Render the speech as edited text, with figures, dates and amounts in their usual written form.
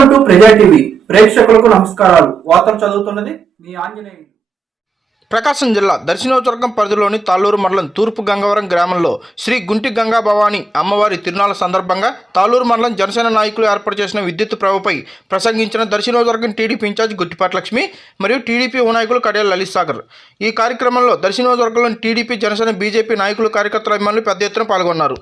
Welcome to ప్రజా TV ప్రేక్షకులకు నమస్కారాలు. వార్తలు చదువుతున్నది మీ ఆంజనేయులు. ప్రకాశం జిల్లా దర్శి నియోజకవర్గం పరిధిలోని తాళ్ళూరు మండలం తూర్పు గంగవరం గ్రామంలో శ్రీ గుంటి గంగా భవానీ అమ్మవారి తిరునాళ్ల సందర్భంగా తాళ్ళూరు మండలం జనసేన నాయకులు ఏర్పాటు చేసిన విద్యుత్ ప్రభపై ప్రసంగించిన దర్శి నియోజకవర్గం టీడీపీ ఇన్ఛార్జ్ గుట్టిపాటి లక్ష్మి మరియు టీడీపీ నాయకులు కడియాల లలిత్ సాగర్. ఈ కార్యక్రమంలో దర్శి నియోజకవర్గంలోని టీడీపీ, జనసేన, బీజేపీ నాయకులు, కార్యకర్తల అభిమానులు పెద్ద ఎత్తున పాల్గొన్నారు.